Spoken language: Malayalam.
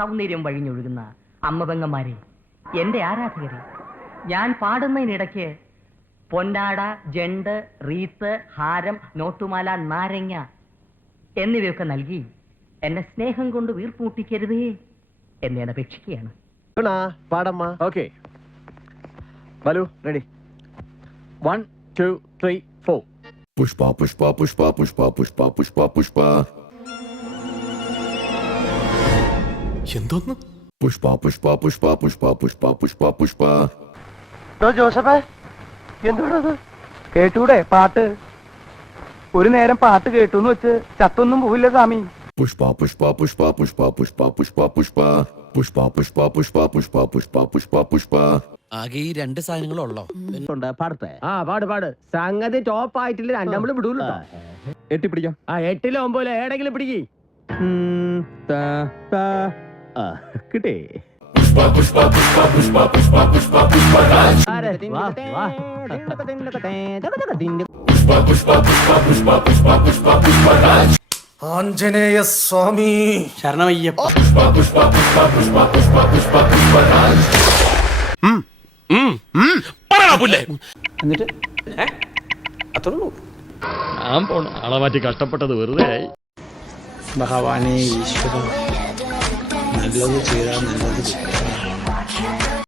സൗന്ദര്യം വഴിഞ്ഞൊഴുകുന്ന അമ്മപെങ്ങന്മാരെ എന്റെ ആരാധകരെ ഞാൻ പാടുന്നതിനിടയ്ക്ക് പൊന്നാട ജണ്ട് റീത്ത് ഹാരം നോട്ടുമാല നാരങ്ങ എന്നിവയൊക്കെ നൽകി എന്നെ സ്നേഹം കൊണ്ട് വീർപ്പൂട്ടിക്കരുതേ എന്ന് ഞാൻ അപേക്ഷിക്കുകയാണ്. പാടമ്മ. Okay Pushpa ready one two three Pushpa Pushpa Pushpa Pushpa Pushpa Pushpa Pushpa. pushpa. എന്തോന്ന് Pushpa, pushpa, pushpa, pushpa, pushpa, pushpa, pushpa. ജോസഫേ എന്താണത് കേട്ടൂടെ പാട്ട് ഒരു നേരം പാട്ട് കേട്ടു എന്ന് വെച്ച് ചത്തൊന്നും പോവില്ല സ്വാമി Pushpa, pushpa, pushpa, pushpa, pushpa, pushpa, pushpa. Pushpa, pushpa, pushpa, pushpa, pushpa, pushpa, pushpa. ആകെ ഈ രണ്ട് സാധനങ്ങളുള്ളോ പാടത്തെ ആ പാട് പാട് സംഗതി ടോപ്പ് ആയിട്ടില്ല രണ്ടാമത് വിടൂല്ലോ എട്ടി പിടിക്കാം ആ എട്ടിലോ ഒമ്പതിലോ ഏടെങ്കിലും പിടിക്ക് കിട്ടേ. ആഞ്ജനേയ സ്വാമി. ശരണമയ്യപ്പ. ഞാൻ പോണ ആളെ മാറ്റി കഷ്ടപ്പെട്ടത് വെറുതെ ആയി. ഭഗവാനെ ഈശ്വര. Nagladı çeyran, nagladı çeyran.